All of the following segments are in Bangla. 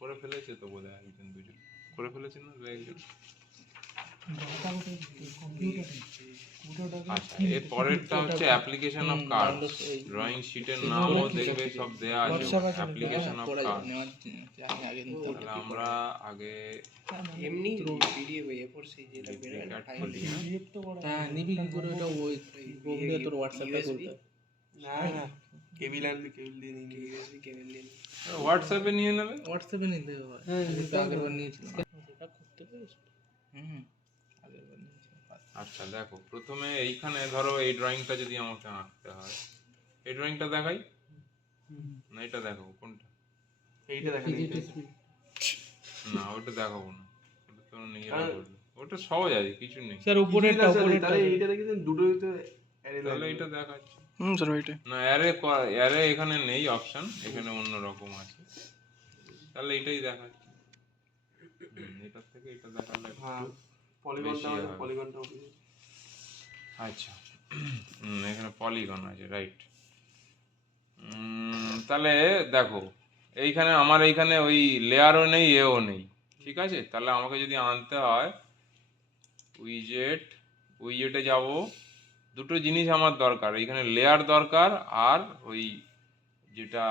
করে ফেলেছে তো বোধ হয় একজন দুজন করে ফেলেছে না একজন। আচ্ছা এর পরেরটা হচ্ছে অ্যাপ্লিকেশন অফ কার্ডস। ড্রয়িং শিটের নামও দেখবে সব দেয়া আছে অ্যাপ্লিকেশন অফ কার্ডস। তাহলে আমরা আগে এমনি পিডিএফ এ4 সাইজ এটা বেরাট খুলি। হ্যাঁ নিবি কি করে ওটা ওই বন্ধু তোর হোয়াটসঅ্যাপে খুলতে না না কেবল আনবি কেবল দিয়ে নিবি ইউএসবি কেবল দিয়ে নিবি হোয়াটসঅ্যাপে নিয়ে নেবে। হোয়াটসঅ্যাপে নিতে হবে আগের বার নিয়েছিলাম সেটা করতে পারিস। আগের বার নিয়েছিলাম। আচ্ছা দেখো প্রথমে এইখানে ধরো এই ড্রয়িংটা যদি আমাকে আঁকতে হয়, এই ড্রয়িংটা দেখাই না এটা দেখো কোনটা? এইটা দেখা না ওটা দেখাবো না, ওটা তো নিজেরা করবে, ওটা সহজ আছে কিছু নেই। স্যার উপরেরটা তাহলে এইটা দেখেছেন দুটোই তো অ্যারে তাহলে এটা দেখাচ্ছি স্যার ওইটা না, অ্যারে এখানে নেই অপশন, এখানে অন্য রকম আছে। তাহলে এটাই দেখাচ্ছি, এটার থেকে এটা দেখালে হ্যাঁ পলিগনটা আচ্ছা এখানে পলিগন আছে রাইট। তাহলে দেখো এইখানে আমার এইখানে ওই লেয়ারও নেই এও নেই, ঠিক আছে। তাহলে আমাকে যদি আনতে হয় উইজেটে যাব, দুটো জিনিস আমার দরকার, এইখানে লেয়ার দরকার আর ওই যেটা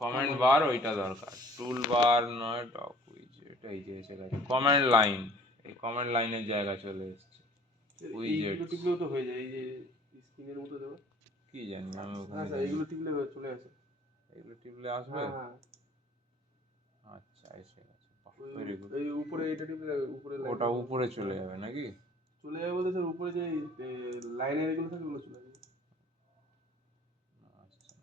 কমেন্ট বার ওইটা দরকার। টুল বার নয় টপ উইজেট, এই যে এসে গেছে কমেন্ট লাইন, এই কমেন্ট লাইনের জায়গা চলে এসেছে উইজেট। টিপলেও তো হয়ে যায়, এই যে স্ক্রিনের মতো দেবো কি জানি আমি ওখানে আচ্ছা এইগুলো টিপলে চলে আসে, এগুলো টিপলে আসবে। আচ্ছা এসে গেছে, ভেরি গুড। এই উপরে এটা টিপলে উপরে ওটা উপরে চলে যাবে নাকি? চলে যাবে বলতে স্যার উপরে যে লাইনের এগুলো থাকে ওগুলো চলে যাবে। আচ্ছা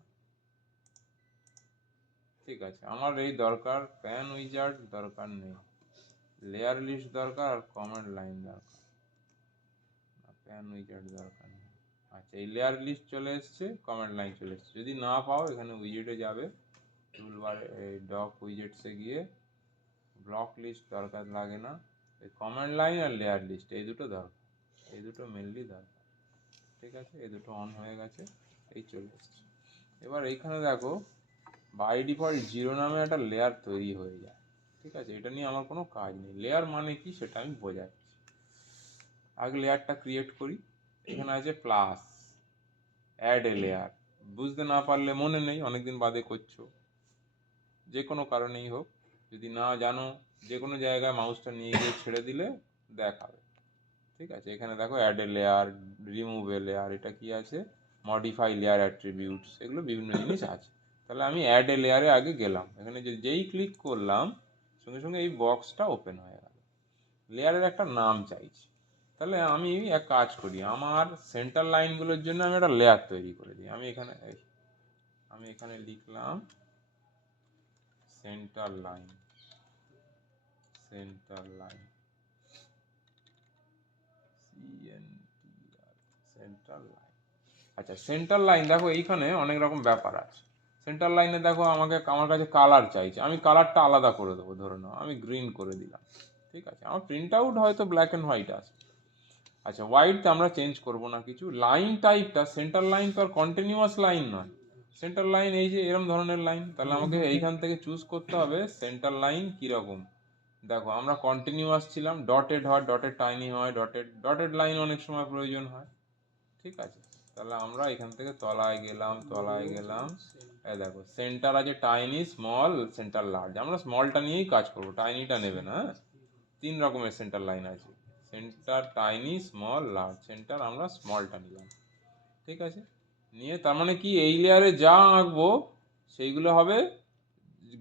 ঠিক আছে, আমার এই দরকার প্যান উইজার্ড দরকার নেই, লেয়ার লিস্ট দরকার আর কমেন্ট লাইন দরকার, প্যান উইজার্ড দরকার নেই। আচ্ছা এই লেয়ার লিস্ট চলে এসছে, কমেন্ট লাইন চলে এসছে। যদি না পাও এখানে উইজেটে যাবে, টুলবারে ডক উইজেটসে গিয়ে ব্লক লিস্ট দরকার লাগে না, এই কমেন্ট লাইন আর লেয়ার লিস্ট এই দুটো দরকার, এই দুটো মেনলি দরকার, ঠিক আছে। এই দুটো অন হয়ে গেছে, এই চলে এসছে। এবার এইখানে দেখো বাই ডিফল্ট 0 নামে একটা লেয়ার তৈরি হয়ে যায়, ঠিক আছে। এটা নিয়ে আমার কোনো কাজ নেই, লেয়ার মানে কি সেটা আমি বোঝাচ্ছি। আগে লেয়ারটা ক্রিয়েট করি, এখানে আছে প্লাস অ্যাড এ লেয়ার। বুঝতে না পারলে মনে নেই, অনেকদিন বাদে করছো, যে কোনো কারণেই হোক, যদি না জানো যে কোনো জায়গায় মাউসটা নিয়ে গিয়ে ছেড়ে দিলে দেখাবে, ঠিক আছে। এখানে দেখো add a layer, remove a layer, এটা কি আছে মডিফাই লেয়ার অ্যাট্রিবিউটস, এগুলো বিভিন্ন জিনিস আছে। তাহলে আমি অ্যাড এ লেয়ারে আগে গেলাম, এখানে যেই ক্লিক করলাম সঙ্গে সঙ্গে এই বক্সটা ওপেন হয়ে গেল, লেয়ারের একটা নাম চাইছি। তাহলে আমি এক কাজ করি, আমার সেন্টার লাইনগুলোর জন্য আমি একটা লেয়ার তৈরি করে দিই। আমি এখানে লিখলাম সেন্টার লাইন, সেন্টার লাইন আচ্ছা সেন্টার লাইন দেখো এইখানে অনেক রকম ব্যাপার আছে। সেন্টার লাইনে দেখো আমার কাছে কালার চাইছে, আমি কালারটা আলাদা করে দেবো, ধরে নাও আমি গ্রিন করে দিলাম, ঠিক আছে। আমার প্রিন্ট আউট হয়তো ব্ল্যাক অ্যান্ড হোয়াইট আছে। আচ্ছা হোয়াইটটা আমরা চেঞ্জ করব না কিছু। লাইন টাইপটা, সেন্টার লাইন তো আর কন্টিনিউয়াস লাইন নয়, সেন্টার লাইন এই যে এরকম ধরনের লাইন। তাহলে আমাকে এইখান থেকে চুজ করতে হবে সেন্টার লাইন কীরকম। দেখো আমরা কন্টিনিউয়াস ছিলাম, ডটেড হয়, ডটেড টাইনি হয়, ডটেড লাইন অনেক সময় প্রয়োজন হয়, ঠিক আছে। তাহলে আমরা এখান থেকে তলায় গেলাম, এই দেখো সেন্টার আছে টাইনি, স্মল, সেন্টার লার্জ। আমরা স্মলটা নিয়েই কাজ করবো, টাইনিটা নেবে না। 3 রকমের সেন্টার লাইন আছে, centre tiny, small, large. Centre আমরা স্মলটা নিলাম, ঠিক আছে। নিয়ে তার মানে কি এই লেয়ারে যা আঁকবো সেইগুলো হবে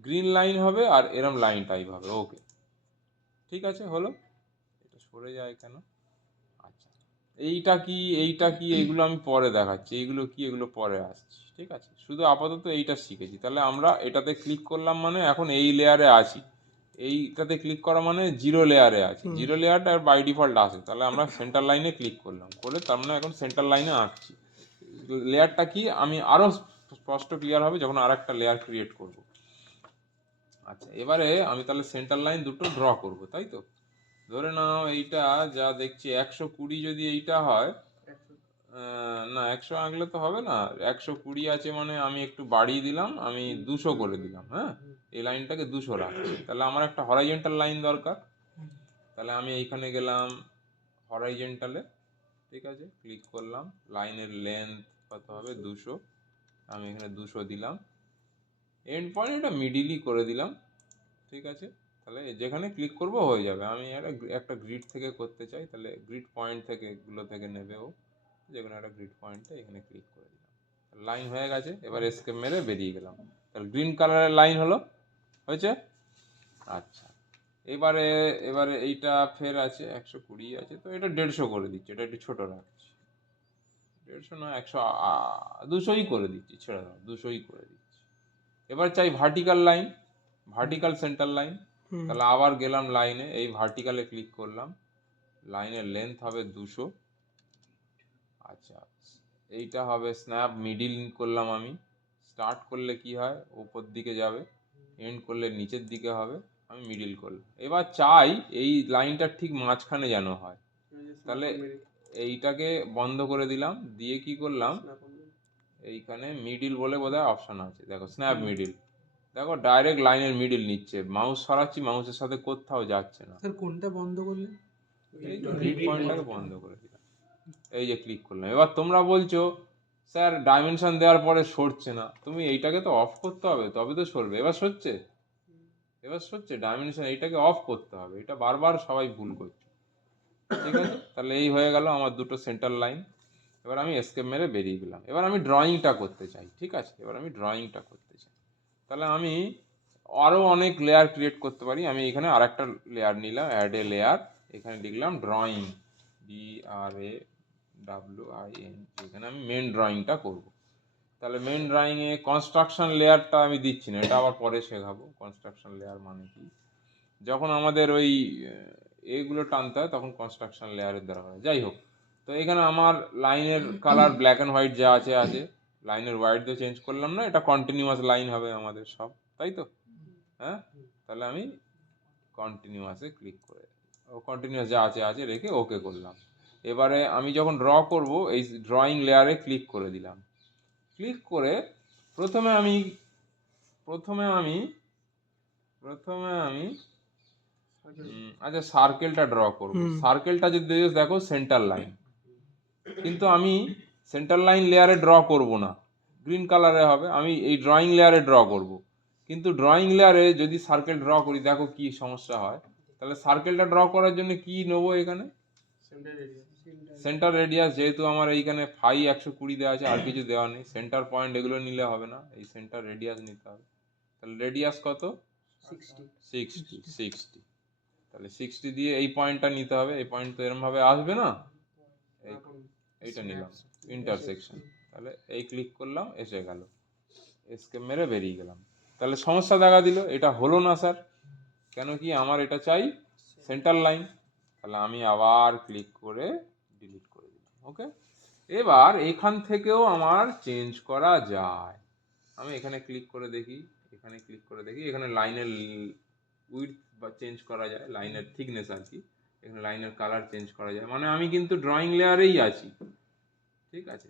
গ্রিন লাইন হবে আর এরম লাইন টাইপ হবে, ওকে ঠিক আছে হলো। এটা সরে যায় কেন? আচ্ছা এইটা কি এইগুলো আমি পরে দেখাচ্ছি, এইগুলো কি এগুলো পরে আসছি, ঠিক আছে। শুধু আপাতত এইটা শিখেছি। তাহলে আমরা এটাতে ক্লিক করলাম মানে এখন এই লেয়ারে আছি, এইটাতে ক্লিক করা মানে 0 লেয়ারে আছে, 0 লেয়ারটা বাই ডিফল্ট আসে। তাহলে আমরা সেন্টার লাইনে ক্লিক করলাম, করে তার মানে এখন সেন্টার লাইনে আঁকছি। লেয়ারটা কি আমি আরও স্পষ্ট ক্লিয়ার হবে যখন আর একটা লেয়ার ক্রিয়েট করব। আচ্ছা এবারে আমি তাহলে সেন্টার লাইন দুটো ড্র করব, তাই তো। ধরে নাও এইটা যা দেখছি 120 যদি এইটা হয়, না 100 আঁকলে তো হবে না, 120 আছে মানে আমি একটু বাড়িয়ে দিলাম, আমি 200 করে দিলাম। হ্যাঁ, এই লাইনটাকে 200 রাখছি, তাহলে আমার একটা হরাইজন্টাল লাইন দরকার। তাহলে আমি এইখানে গেলাম হরাইজন্টালে, ঠিক আছে, ক্লিক করলাম, লাইনের লেন্থ কত হবে 200, আমি এখানে 200 দিলাম, এন্ড পয়েন্ট এটা মিডিলই করে দিলাম, ঠিক আছে। তাহলে যেখানে ক্লিক করব হয়ে যাবে। আমি একটা গ্রিড থেকে করতে চাই, তাহলে গ্রিড পয়েন্ট থেকে এগুলো থেকে নেবে ও, যেখানে একটা গ্রিড পয়েন্টে এখানে ক্লিক করে দিলাম, লাইন হয়ে গেছে। এবার এস্কেপ মেরে বেরিয়ে গেলাম, তাহলে গ্রিন কালারের লাইন হলো, হয়েছে। আচ্ছা, এবারে এবারে এইটা ফের আছে 120 আছে, তো এটা 150 করে দিচ্ছি, এটা একটু ছোট রাখছি, 150 না 100, 200ই করে দিচ্ছি, ছেড়ে দাও, 200ই করে দিচ্ছি। এবার চাই vertical line, vertical centre line. তাহলে আবার গেলাম লাইনে, এই ভার্টিক্যালে ক্লিক করলাম, লাইনের লেন্থ হবে 200। আচ্ছা, এইটা হবে স্ন্যাপ মিডিল করলাম আমি, স্টার্ট করলে কি হয় উপর দিকে যাবে, এন্ড করলে নিচের দিকে হবে, আমি মিডিল করলাম। এবার চাই এই লাইনটা ঠিক মাঝখানে যেন হয়, তাহলে এইটাকে বন্ধ করে দিলাম, দিয়ে কি করলাম, এইখানে মিডিল বলে বোধহয় অপশন আছে, দেখো স্ন্যাপ মিডিল, দেখো ডাইরেক্ট লাইনের মিডিল নিচ্ছে, মাউস সরাচ্ছি মাউসের সাথে কোথাও যাচ্ছে না। স্যার কোনটা বন্ধ করলে? এই যে গ্রিড পয়েন্টটাকে বন্ধ করে দিলাম, এই যে ক্লিক করলাম। এবার তোমরা বলছো স্যার ডাইমেনশন দেওয়ার পরে সরছে না, তুমি এইটাকে তো অফ করতে হবে তবে তো সরবে। এবার সরছে, এবার সরছে ডাইমেনশন, এইটাকে অফ করতে হবে, এটা বারবার সবাই ভুল করছে, ঠিক আছে। তাহলে এই হয়ে গেল আমার দুটো সেন্টার লাইন। এবার আমি এস্কেপ মেরে বেরিয়ে গেলাম, এবার আমি ড্রয়িংটা করতে চাই, ঠিক আছে, এবার আমি ড্রয়িংটা করতে চাই। তাহলে আমি আরও অনেক লেয়ার ক্রিয়েট করতে পারি, আমি এখানে আরেকটা লেয়ার নিলাম, অ্যাড এ লেয়ার, এখানে লিখলাম ড্রয়িং, DRAWING, এখানে আমি মেন ড্রয়িংটা করব। তাহলে মেন ড্রয়িংয়ে কনস্ট্রাকশন লেয়ারটা আমি দিচ্ছি না, এটা আবার পরে শেখাবো কনস্ট্রাকশন লেয়ার মানে কি। যখন আমাদের ওই এগুলো টানতে হয় তখন কনস্ট্রাকশন লেয়ারের দরকার হয়। যাই হোক, তো এখানে আমার লাইনের কালার ব্ল্যাক অ্যান্ড হোয়াইট যা আছে আছে, লাইনের হোয়াইট তো চেঞ্জ করলাম না, এটা কন্টিনিউয়াস লাইন হবে আমাদের সব, তাই তো? হ্যাঁ, তাহলে আমি কন্টিনিউয়াসে ক্লিক করে, কন্টিনিউয়াস যা আছে আছে রেখে ওকে করলাম। এবারে আমি যখন ড্র করব, এই ড্রয়িং লেয়ারে ক্লিক করে দিলাম, ক্লিক করে প্রথমে আমি প্রথমে আমি প্রথমে আমি আচ্ছা সার্কেলটা ড্র করব। সার্কেলটা যদি দেখো সেন্টার লাইন, কিন্তু আমি সেন্টার লাইন লেয়ারে ড্র করব না, গ্রিন কালারে হবে, আমি এই ড্রয়িং লেয়ারে ড্র করব। কিন্তু ড্রয়িং লেয়ারে যদি সার্কেল ড্র করি দেখো কি সমস্যা হয়। তাহলে সার্কেলটা ড্র করার জন্য কি নেবো, এখানে সেন্টার রেডিয়াস, যেহেতু আমার এইখানে ফাই 120 দেওয়া আছে, আর কিছু দেওয়া নেই, সেন্টার পয়েন্ট এগুলো নিলে হবে না, এই সেন্টার রেডিয়াস নিতে হবে। তাহলে রেডিয়াস কত, 60, তাহলে 60 দিয়ে এই পয়েন্টটা নিতে হবে, এই পয়েন্ট তো এরকম ভাবে আসবে না, এইটা নিলাম ইন্টারসেকশন, তাহলে এই ক্লিক করলাম, এসে গেল, এস্কেপ মেরে বেরিয়ে গেলাম। তাহলে সমস্যা দেখা দিল, এটা হলো না স্যার, কেন কি আমার এটা চাই সেন্টার লাইন। তাহলে আমি আবার ক্লিক করে ডিলিট করে দিলাম, ওকে। এবার এখান থেকেও আমার চেঞ্জ করা যায়, আমি এখানে ক্লিক করে দেখি, এখানে ক্লিক করে দেখি, এখানে লাইনের উইডথ বা চেঞ্জ করা যায়, লাইনের থিকনেস আর কি, এখানে লাইনের কালার চেঞ্জ করা যায়, মানে আমি কিন্তু ড্রয়িং লেয়ারেই আছি, ঠিক আছে।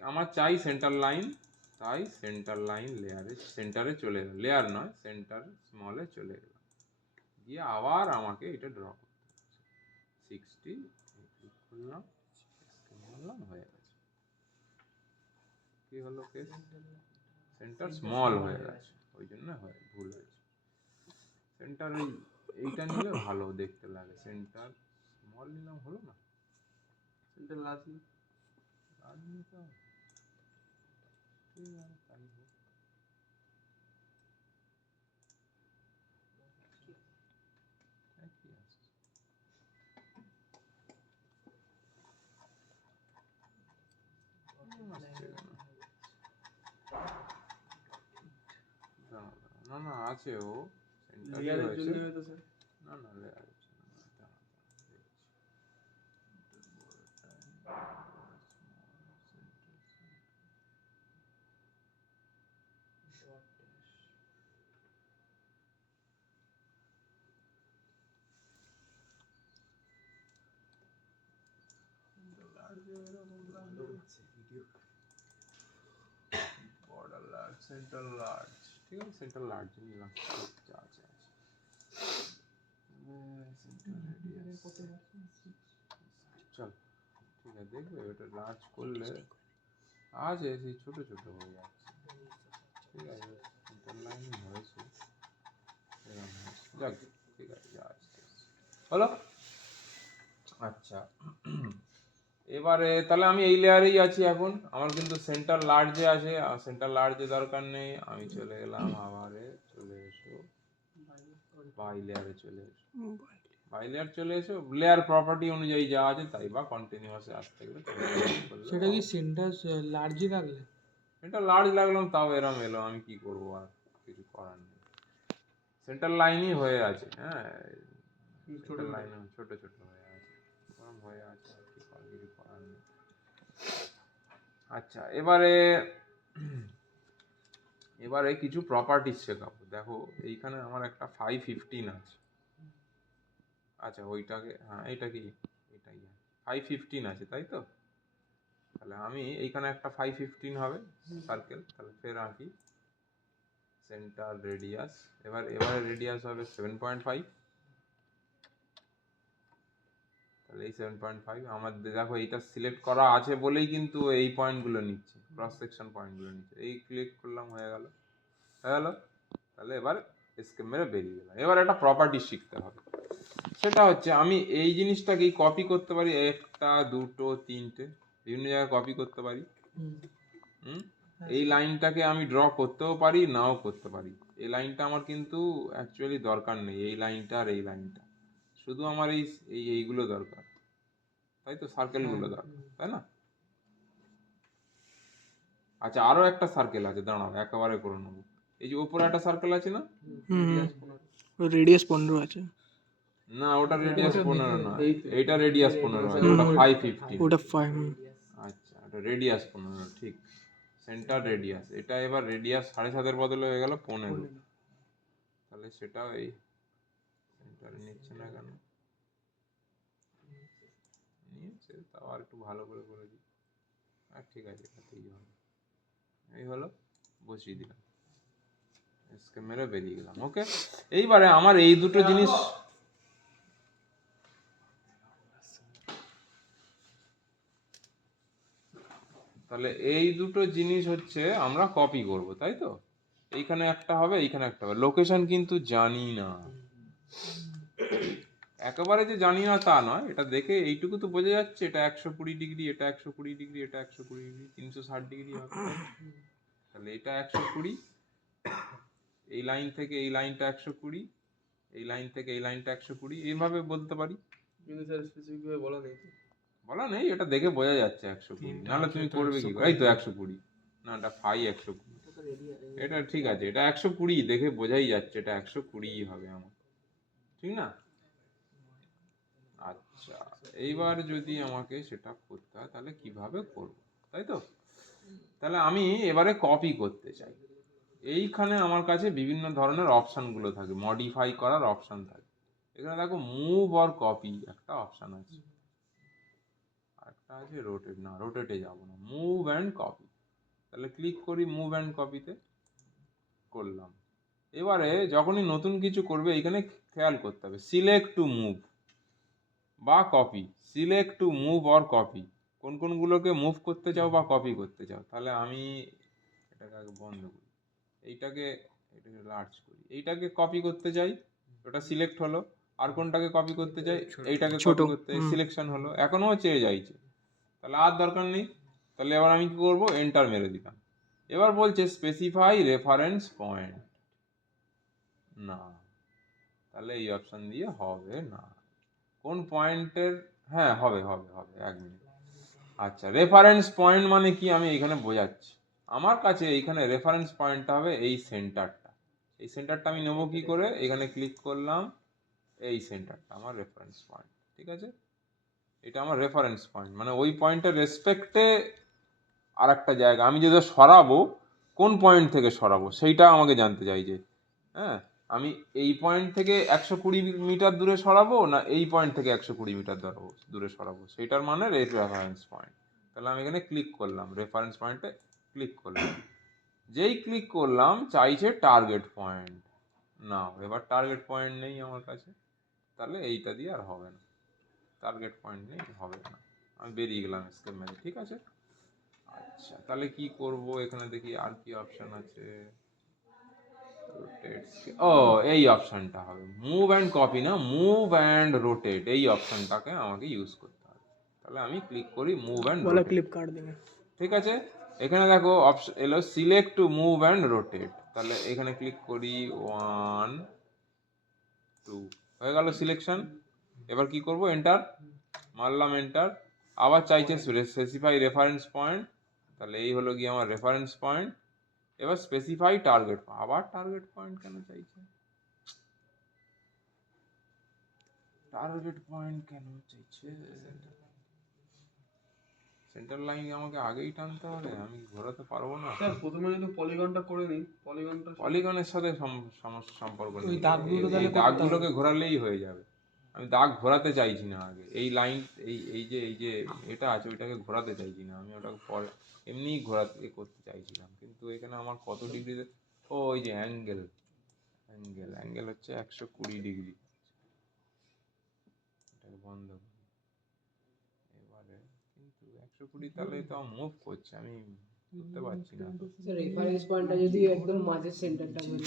আমার চাই সেন্টার লাইন, তাই সেন্টার লাইন লেয়ারে সেন্টারে চলে গেল, লেয়ার নয় সেন্টার স্মলে চলে গেল, গিয়ে আবার আমাকে এটা ড্র করতে হচ্ছে 60, ক্লিক করলাম, করলাম, হয়ে গেছে। কি হলো কেস, সেন্টার স্মল হয়ে গেছে, ওই জন্য ভুল হয়েছে। সেন্টার এইটা নিলে ভালো দেখতে লাগে, সেন্টার স্মল নিলাম, হলো না, সেন্টার লাস্ট আর নিতে হবে, ঠিক আছে তাই হোক। একই আছে। আসছে কেন? দাঁড়াও, না না আছে, ও সেন্টারই লেয়ারের হয়েছে, জন্য হয়তো স্যার। না না লেয়ার হচ্ছে না, দাঁড়াও, দেখছি। সেন্ট্রাল লার্জ, ঠিক আছে, সেন্ট্রাল লার্জ নিলাম, যা আছে চল, ঠিক আছে, দেখবে ওটা লার্জ করলে আছে সেই ছোট ছোট হয়ে যাচ্ছে, ঠিক আছে, সেন্ট্রাল লাইন হয়েছে, যাক ঠিক আছে, যা আসছে হলো। আচ্ছা, এবারে তাহলে আমি এই লেয়ারেই আছি এখন, আমার কিন্তু সেন্টার লার্জে আছে, আর সেন্টার লার্জে দরকার নেই, আমি চলে গেলাম আবারে, চলে এসো বাই লেয়ারে, চলে এসো বাই লেয়ার, চলে এসো লেয়ার প্রপার্টি অনুযায়ী যা আছে তাই, বা কন্টিনিউয়াসে আসতে গেলে সেটা কি সেন্টার লার্জই রাখলে? এটা লার্জ লাগলাম তাও এরম এলো, আমি কি করবো, আর কিছু করার নেই, সেন্টার লাইনই হয়ে আছে, হ্যাঁ সেন্টার লাইন ছোট ছোট হয়ে আছে, ওরম হয়ে আছে, আর কি কিছু করার নেই। আচ্ছা, এবারে কিছু প্রপার্টিজ শেখাবো। দেখো এইখানে আমার একটা 515 আছে, আচ্ছা ওইটাকে, হ্যাঁ এটা কি, এটাই 515 আছে তাই তো, তাহলে আমি এইখানে একটা 515 হবে সার্কেল, তাহলে ফের আঁকি সেন্টার রেডিয়াস, এবারে রেডিয়াস হবে 7.5, তাহলে এই 7.5 আমার, দেখো এইটা সিলেক্ট করা আছে বলেই কিন্তু এই পয়েন্টগুলো নিচ্ছে, ক্রস সেকশন পয়েন্টগুলো নিচ্ছে, এই ক্লিক করলাম, হয়ে গেল, তাহলে এবার এস্কেপ মেরে বেরিয়ে গেলাম। এবার একটা প্রপার্টি শিখতে হবে, সেটা হচ্ছে আমি এই জিনিসটাকেই কপি করতে পারি, একটা দুটো তিনটে বিভিন্ন জায়গায় কপি করতে পারি, এই লাইনটাকে আমি ড্র করতেও পারি, নাও করতে পারি, এই লাইনটা আমার কিন্তু অ্যাকচুয়ালি দরকার নেই, এই লাইনটা আর এই লাইনটা, শুধু আমার এইগুলো দরকার, তাই তো, সার্কেলগুলো দরকার, তাই না? আচ্ছা, আরো একটা সার্কেল আছে, দাঁড়াও একেবারে করে নেবো, এই যে উপরে একটা সার্কেল আছে না, রেডিয়াস 15 আছে। না ওটা রেডিয়াস 15 নয়, এইটা রেডিয়াস 15 আছে, ওটা 550, ওটা 5। আচ্ছা ওটা রেডিয়াস 15, ঠিক, সেন্টার রেডিয়াস, এটা এবার রেডিয়াস 7.5 বদলে হয়ে গেল 15, তাহলে সেটাও এই সেন্টারে নিচ্ছে না কেন, নিয়েছে, তাও আর একটু ভালো করে করে দিই, আর ঠিক আছে, এটাতেই হবে, এই হলো, বসিয়ে দিলাম, এসকে মেরে বেরিয়ে গেলাম, ওকে। এইবারে আমার এই দুটো জিনিস, তাহলে এই দুটো জিনিস হচ্ছে আমরা কপি করব, তাই তো, এইখানে একটা হবে, এইখানে একটা হবে, লোকেশন কিন্তু জানি না, একেবারে যে জানি না তা নয়, এটা দেখে এইটুকু তো বোঝা যাচ্ছে, এটা 120 ডিগ্রি, এটা 120 ডিগ্রি, এটা 120 ডিগ্রি, 360 ডিগ্রি হবে, তাহলে এটা 120, এই লাইন থেকে এই লাইনটা 120, এই লাইন থেকে এই লাইনটা 120, এইভাবে বলতে পারি, কিন্তু স্যার স্পেসিফিক ভাবে বলা নেই তো, বলা নেই, এটা দেখে বোঝা যাচ্ছে 120, নাহলে তুমি করবে কি করে, এই তো 120, না এটা 120, এটা ঠিক আছে, এটা 120 দেখে বোঝাই যাচ্ছে, এটা 120 হবে আমার, ঠিক না? আচ্ছা, এইবার যদি আমাকে সেটা করতে হয় তাহলে কিভাবে করব, তাই তো, তাহলে আমি এবারে কপি করতে চাই, এইখানে আমার কাছে বিভিন্ন ধরনের অপশানগুলো থাকে, মডিফাই করার অপশান থাকে, এখানে দেখো মুভ অর কপি একটা অপশান আছে, একটা আছে রোটেট, না রোটেটে যাব না, মুভ অ্যান্ড কপি, তাহলে ক্লিক করি মুভ অ্যান্ড কপিতে, করলাম। এবারে যখনই নতুন কিছু করবে এইখানে খেয়াল করতে হবে, সিলেক্ট টু মুভ বা copy, select to move or copy, কোন কোনগুলোকে মুভ করতে চাও বা কপি করতে চাও, তাহলে আমি এটাকে আগে বন্ধ করি, এটাকে লার্জ করি, এইটাকে কপি করতে চাই, ওটা সিলেক্ট হলো, আর কোনটাকে কপি করতে চাই, এইটাকে কপি করতে সিলেকশন হলো, এখনো চেয়ে যাইছে, তাহলে আর দরকার নেই, তাহলে এবার আমি কি করবো, এন্টার মেরে দিলাম, এবার বলছে স্পেসিফাই রেফারেন্স পয়েন্ট, না, তাহলে এই অপশন দিয়ে হবে না, কোন পয়েন্টের, হ্যাঁ হবে হবে হবে, 1 মিনিট, আচ্ছা রেফারেন্স পয়েন্ট মানে কি আমি এখানে বোঝাচ্ছি, আমার কাছে এইখানে রেফারেন্স পয়েন্টটা হবে এই সেন্টারটা, এই সেন্টারটা আমি নেবো কি করে, এখানে ক্লিক করলাম, এই সেন্টারটা আমার রেফারেন্স পয়েন্ট, ঠিক আছে, এটা আমার রেফারেন্স পয়েন্ট, মানে ওই পয়েন্টের রেসপেক্টে আর একটা জায়গা আমি যদি সরাবো, কোন পয়েন্ট থেকে সরাবো সেইটা আমাকে জানতে চাইছে, হ্যাঁ, আমি এই পয়েন্ট থেকে 120 মিটার দূরে সরাবো, না এই পয়েন্ট থেকে 120 মিটার দূরে সরাবো, সেইটার মানে রেফারেন্স পয়েন্ট, তাহলে আমি এখানে ক্লিক করলাম, রেফারেন্স পয়েন্টে ক্লিক করলাম, যেই ক্লিক করলাম চাইছে টার্গেট পয়েন্ট, না এবার টার্গেট পয়েন্ট নেই আমার কাছে, তাহলে এইটা দিয়ে আর হবে না, টার্গেট পয়েন্ট নেই, হবে না, আমি বেরিয়ে গেলাম স্কেপ মেরে। ঠিক আছে, আচ্ছা তাহলে কি করব, এখানে দেখি আর কি অপশন আছে। ও এই অপশনটা হবে মুভ অ্যান্ড কপি, না মুভ অ্যান্ড রোটেট, এই অপশনটাকে আমাকে ইউজ করতে হবে। তাহলে আমি ক্লিক করি মুভ অ্যান্ড वाला রোটেট। क्लिप काट देंगे। ঠিক আছে, এখানে দেখো অপশন এলো select to move and rotate, তাহলে এখানে ক্লিক করি 1 2, হয়ে গেল সিলেকশন। এবার কি করব, এন্টার মারলাম, এন্টার। আবার চাইছে স্পেসিফাই রেফারেন্স পয়েন্ট, তাহলে এই হলো গিয়ে আমার রেফারেন্স পয়েন্ট। এবার স্পেসিফাই টার্গেট, আবার টার্গেট পয়েন্ট কেন চাইছে, টার্গেট পয়েন্ট কেন চাইছে, সেন্টার লাইন আমাকে আগেই টানতে হবে, আমি ঘোরাতে পারবো না। স্যার প্রথমে যদি পলিগনটা করে নিই, পলিগনের সাথে সম্পর্ক নেই, ওই দাগগুলো তাহলে এই দাগগুলোকে ঘোরালেই হয়ে যাবে। আমি দাগ ঘোরাতে চাইছি না আগে, এই লাইন এই যে এটা আছে ওইটাকে ঘোরাতে চাইছি না, আমি ওটাকে পরে এমনিই ঘোরাতে করতে চাইছিলাম, কিন্তু এখানে আমার কত ডিগ্রিতে, ও ওই যে অ্যাঙ্গেল হচ্ছে 120 ডিগ্রি, এটাকে বন্ধ করি এবারে। কিন্তু 120 তাহলে তো মুভ করছে, আমি বুঝতে পারছি না তো। রেফারেন্স পয়েন্টটা যদি একদম মাঝের সেন্টারটা বলি,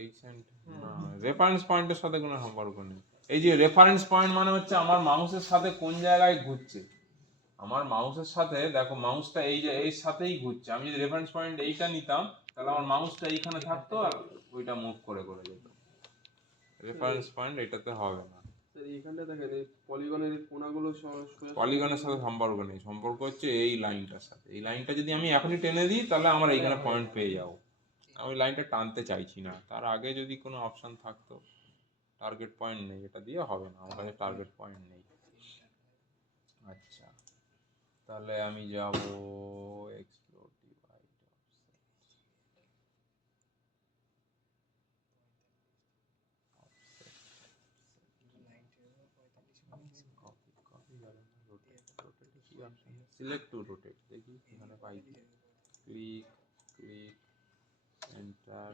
এই সেন্টার না, রেফারেন্স পয়েন্টের সাথে কোনো সম্পর্ক নেই। এই যে রেফারেন্স পয়েন্ট মানে হচ্ছে আমার মাউসের সাথে কোন জায়গায় ঘুরছে, আমার মাউসের সাথে দেখো মাউসটা এই যে এর সাথেই ঘুরছে, আমি যদি রেফারেন্স পয়েন্ট এইটা নিতাম তাহলে আমার মাউসটা এইখানে থাকতো আর ওইটা মুভ করে যেত। রেফারেন্স পয়েন্ট এটাতে হবে না, স্যার এইখানটা দেখেন এই পলিগনের এই কোণাগুলো সোজা পলিগনের সাথে সম্পর্ক নেই, সম্পর্ক হচ্ছে এই লাইনটার সাথে। এই লাইনটা যদি আমি এখনই টেনে দিই তাহলে আমার এইখানে পয়েন্ট পেয়ে যাবো, আমি লাইনটা টানতে চাইছি না, তার আগে যদি কোনো অপশন থাকতো। টার্গেট পয়েন্ট নেই, এটা দিয়ে হবে না, আমার কাছে টার্গেট পয়েন্ট নেই। আচ্ছা তাহলে আমি যাব explore divide select to rotate, দেখি এখানে পাই কি, click click enter,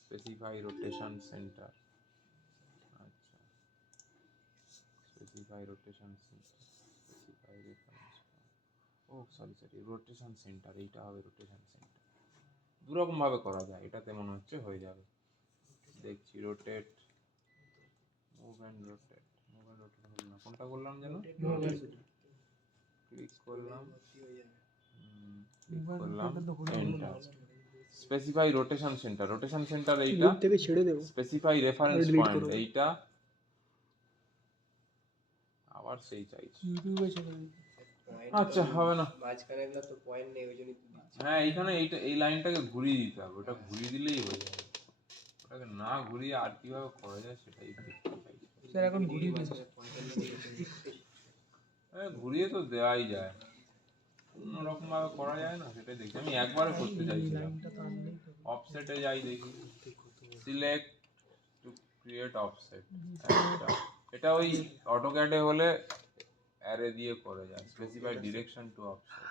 specify rotation centre, আচ্ছা specify rotation centre, specify reference, oh sorry rotation centre, এইটা হবে রোটেশন সেন্টার। দুরকম ভাবে করা যায়, এটাতে মনে হচ্ছে হয়ে যাবে, দেখছি rotate move and rotate, move and rotate হলো না, কোনটা করলাম যেন, ক্লিক করলাম enter, specify rotation centre, rotation centre এইটা, ग्रुप থেকে ছেড়ে দেবো। স্পেসিফাই রেফারেন্স delete পয়েন্ট করো। এইটা, আবার সেই চাইছি, ইউটিউবে ছেড়ে দেবো। আচ্ছা হবে না, মাঝখানে একটা তো পয়েন্ট নেই, ওই জন্য হ্যাঁ এইখানে এইটা এই লাইনটাকে ঘুরিয়ে দিতে হবে, ওটা ঘুরিয়ে দিলেই হয়ে যাবে, ওটাকে না ঘুরিয়ে আর কিভাবে করা যায় সেটাই দেখতে চাইছি। স্যার এখন ঘুরিয়ে দিয়েছে। ঘুরিয়ে তো দেওয়াই যায়, অন্যরকম ভাবে করা যায় না, সেটাই দেখছি, আমি একবারে করতে চাইছিলাম। অফসেটে যাই দেখি, সিলেক্ট টু ক্রিয়েট অফসেট, এটা ওই অটোক্যাডে হলে অ্যারে দিয়ে করে যায়, স্পেসিফাই ডিরেকশন টু অফসেট,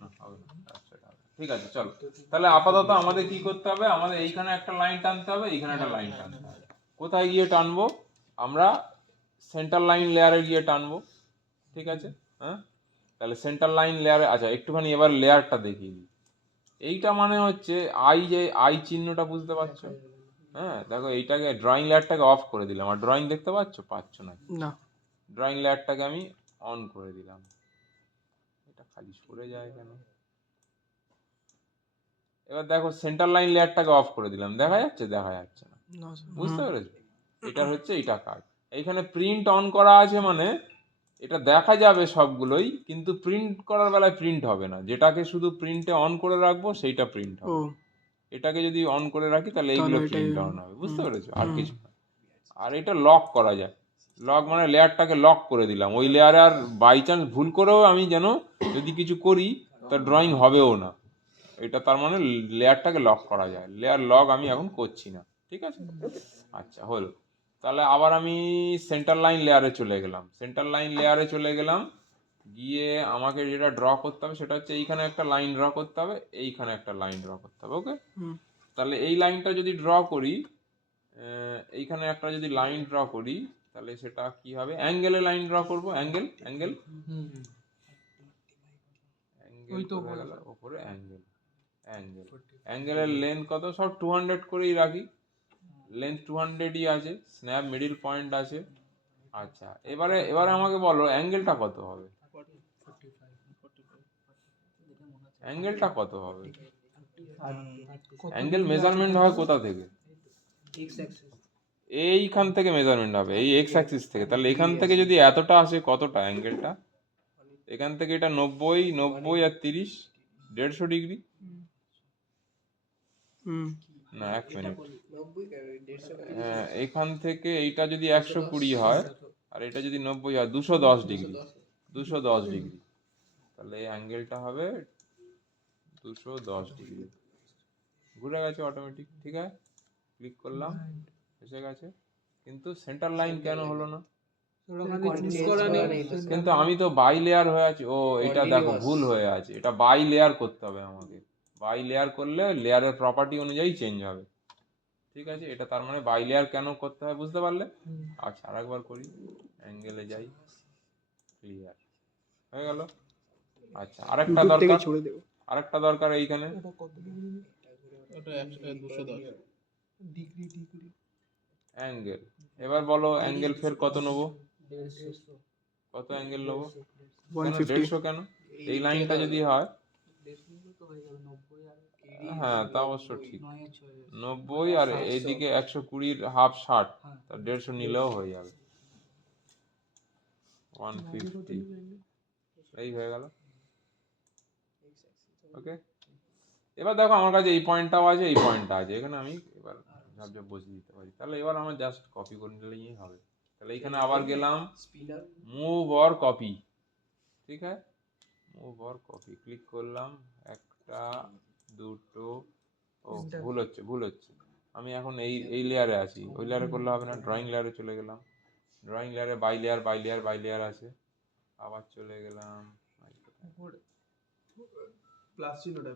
না হবে না, অফসেট হবে। ঠিক আছে চলো, তাহলে আপাতত আমাদের কি করতে হবে, আমাদের এইখানে একটা লাইন টানতে হবে, এইখানে একটা লাইন টানতে হবে। কোথায় গিয়ে টানবো আমরা, সেন্টার লাইন লেয়ারে গিয়ে টানবো। ঠিক আছে, হ্যাঁ তাহলে সেন্টার লাইন লেয়ারে, আচ্ছা একটুখানি এবার লেয়ারটা দেখিয়ে দিই। এইটা মানে হচ্ছে যে আই চিহ্নটা বুঝতে পারছো, হ্যাঁ দেখো এইটাকে ড্রয়িং লেয়ারটাকে অফ করে দিলাম, আর ড্রয়িং দেখতে পাচ্ছ না, না ড্রয়িং লেয়ারটাকে আমি অন করে দিলাম, এটা খালি সরে যায় কেন। এবার দেখো সেন্টার লাইন লেয়ারটাকে অফ করে দিলাম, দেখা যাচ্ছে না, না বুঝতে পেরেছো, এটার হচ্ছে এইটা কাজ। এইখানে প্রিন্ট অন করা আছে মানে এটা দেখা যাবে সবগুলোই, কিন্তু প্রিন্ট করার বেলায় প্রিন্ট হবে না, যেটাকে শুধু প্রিন্টে অন করে রাখবো সেইটা প্রিন্ট ও হবে, এটাকে যদি অন করে রাখি তাহলে এইগুলো তাহলে প্রিন্ট এটাই অন হবে, বুঝতে পেরেছো, আর কিছু না। আর এটা লক করা যায়, লক মানে লেয়ারটাকে লক করে দিলাম, ওই লেয়ারে আর বাই চান্স ভুল করেও আমি যেন যদি কিছু করি তা ড্রয়িং হবেও না, এটা তার মানে লেয়ারটাকে লক করা যায়, লেয়ার লক আমি এখন করছি না। ঠিক আছে, আচ্ছা হলো, তাহলে আবার আমি সেন্টার লাইন লেয়ারে চলে গেলাম, গিয়ে আমাকে যেটা ড্র করতে হবে সেটা হচ্ছে এইখানে একটা লাইন ড্র করতে হবে, এইখানে একটা লাইন ড্র করতে হবে। ওকে, তাহলে এই লাইনটা যদি ড্র করি, এইখানে একটা যদি লাইন ড্র করি, তাহলে সেটা কি হবে, অ্যাঙ্গেলে লাইন ড্র করব, অ্যাঙ্গেল অ্যাঙ্গেল ওই তো হয়ে গেল ওপরে অ্যাঙ্গেল। অ্যাঙ্গেলের লেন্থ কত, সব 200 করেই রাখি, লেন্থ 200ই আছে, স্ন্যাপ মিডিল পয়েন্ট আছে। আচ্ছা, এবারে আমাকে বলো অ্যাঙ্গেলটা কত হবে, অ্যাঙ্গেলটা কত হবে? অ্যাঙ্গেল মেজারমেন্ট হয় কোথা থেকে? X Axis. এইখান থেকে মেজারমেন্ট হবে, এই এক্স অ্যাক্সিস থেকে। তাহলে এখান থেকে যদি এতটা আসে, কতটা অ্যাঙ্গেলটা? এখান থেকে এটা 90, 90 আর 30, 150 ডিগ্রি। না, 1 মিনিট, 90 150 এখান থেকে এইটা যদি 120 হয় আর এটা যদি 90 হয়, 210 ডিগ্রি, 210 ডিগ্রি। তাহলে এই অ্যাঙ্গেলটা হবে 210 ডিগ্রি। ঘুরে গেছে অটোমেটিক, ঠিক আছে, ক্লিক করলাম, এসে গেছে। কিন্তু সেন্টার লাইন কেন হলো না? চুজ করা নেই। কিন্তু আমি তো বাই লেয়ার হয়ে আছি। ও, এটা দেখো ভুল হয়ে আছে, এটা বাই লেয়ার করতে হবে আমাকে। বাই লেয়ার করলে লেয়ারের প্রপার্টি অনুযায়ী চেঞ্জ হবে। ঠিক আছে, এটা তার মানে বাই লেয়ার কেন করতে হয়, বুঝতে পারলে? আচ্ছা, আরেকবার করি, অ্যাঙ্গেলে যাই, ক্লিয়ার হয়ে গেল। আচ্ছা, আরেকটা দরকার, ছড়ে দেবো। আরেকটা দরকার এইখানে, ওটা 210 ডিগ্রি অ্যাঙ্গেল। এবার বলো অ্যাঙ্গেল ফের কত নেবো, কত অ্যাঙ্গেল নেবো? 150 কেন? এই লাইনটা যদি হয়, হ্যাঁ তা অবশ্য ঠিক, 90 আর এইদিকে 120 হাফ 60, তা 150 নিলেও হয়ে যাবে, 150, এই হয়ে গেল। ওকে, এবার দেখো আমার কাছে এই পয়েন্টটাও আছে, এই পয়েন্টটা আছে, এখানে আমি এবার ঝাপঝাপ বসিয়ে দিতে পারি। তাহলে এবার আমার জাস্ট কপি করে নিলেই হবে। তাহলে এখানে আবার গেলাম, স্পিনার মুভ অর কপি, ঠিক আছে, মুভ অর কপি ক্লিক করলাম, একটা দুটো, ও ভুল হচ্ছে, আমি এখন এই লেয়ারে আছি, ওই লেয়ারে করলে হবে না, ড্রয়িং লেয়ারে চলে গেলাম, ড্রয়িং লেয়ারে বাই লেয়ার আছে, আবার চলে গেলাম প্লাস চিহ্নটা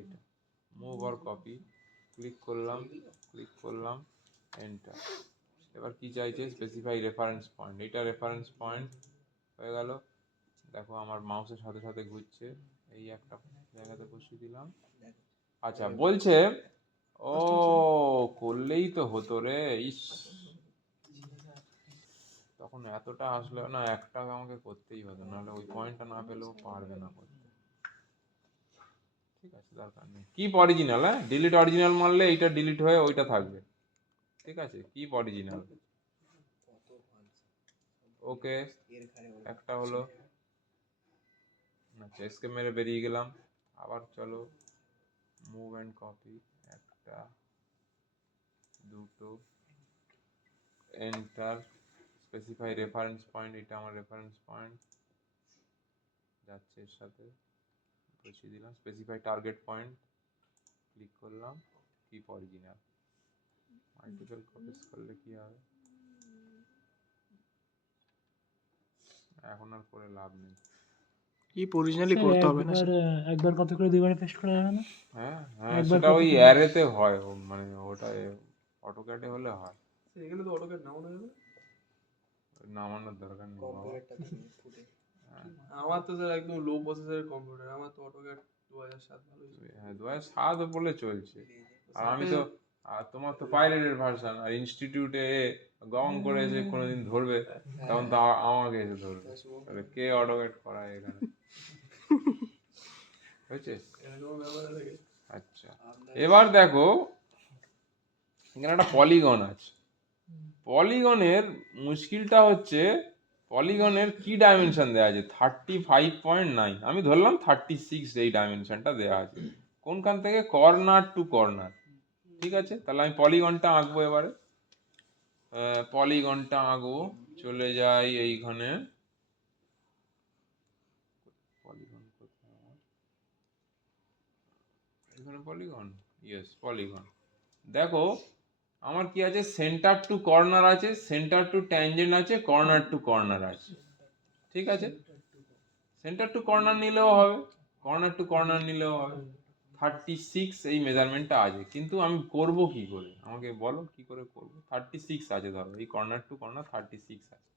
এইটা, মুভ অর কপি ক্লিক করলাম, এন্টার। এবার কি চাইছে, স্পেসিফাই রেফারেন্স পয়েন্ট, এটা রেফারেন্স পয়েন্ট হয়ে গেল। দেখো আমার মাউসের সাথে সাথে ঘুরছে, এই একটা জায়গাতে বসিয়ে দিলাম। আচ্ছা, বলছে ও করলেই তো হতো রে, ইস, তখন এতটা আসলে না, একটা আমাকে করতেই হতো, নাহলে ওই পয়েন্টটা না পেলেও পারবে না করতে। ঠিক আছে, দরকার নেই। কিপ অরিজিনাল, হ্যাঁ, ডিলিট অরিজিনাল মারলে এইটা ডিলিট হয়ে ওইটা থাকবে। ঠিক আছে, কিপ অরিজিনাল, ওকে, একটা হলো। আচ্ছা, এসকে মেরে বেরিয়ে গেলাম, আবার চলো মুভ অ্যান্ড কপি, একটা দুটো, এন্টার, স্পেসিফাই রেফারেন্স পয়েন্ট, এটা আমার রেফারেন্স পয়েন্ট যাচ্ছে, এর সাথে বসিয়ে দিলাম, স্পেসিফাই টার্গেট পয়েন্ট, ক্লিক করলাম, কিপ অরিজিনাল। মাল্টিপল কপিস করলে কি হবে, এখন আর করে লাভ নেই। কি অরিজিনালি করতে হবে না? একবার কত করে দুইবারে পেস্ট করা যাবে না? হ্যাঁ, সেটা ওই অ্যারেতে হয়, মানে ওটা অটোক্যাডে হলে হয়, এখানে তো অটোক্যাড নামানো যাবে। নামানোর দরকার নেই বাবা। আমার তো স্যার একদম লো প্রসেসরের কম্পিউটার, আমার তো অটোক্যাড 2007 ভালো ছিল। হ্যাঁ, 2007 বলে চলছে, আর আমি তো, আর তোমার তো পাইরেটেড ভার্সন, আর ইনস্টিটিউটে গং করে এসে কোনোদিন ধরবে, তখন তো আমাকে এসে ধরবে, তাহলে কে অটোক্যাড করায় এখানে, হয়েছে? এরকম ব্যাপার থাকে। আচ্ছা, এবার দেখো এখানে একটা পলিগন আছে, পলিগনের মুশকিলটা হচ্ছে, পলিগনের কি ডাইমেনশন দেওয়া আছে, 35.9, আমি ধরলাম 36 এই ডাইমেনশনটা দেওয়া আছে, কোনখান থেকে, কর্নার টু কর্নার। ঠিক আছে, তাহলে আমি পলিগনটা আঁকবো এবারে, পলিগনটা আঁকবো, চলে যাই এইখানে, পলিগন কোথায় আমার, এখানে পলিগন, ইয়েস পলিগন। দেখো আমার কি আছে, সেন্টার টু কর্নার আছে, সেন্টার টু ট্যানজেন্ট আছে, কর্নার টু কর্নার আছে। ঠিক আছে, সেন্টার টু কর্নার নিলেও হবে, কর্নার টু কর্নার নিলেও হবে। 36 এই মেজারমেন্টটা আছে, কিন্তু আমি করব কি করে আমাকে বলো, কি করে করব? 36 আছে, ধরো এই কর্নার টু কর্নার 36 আছে,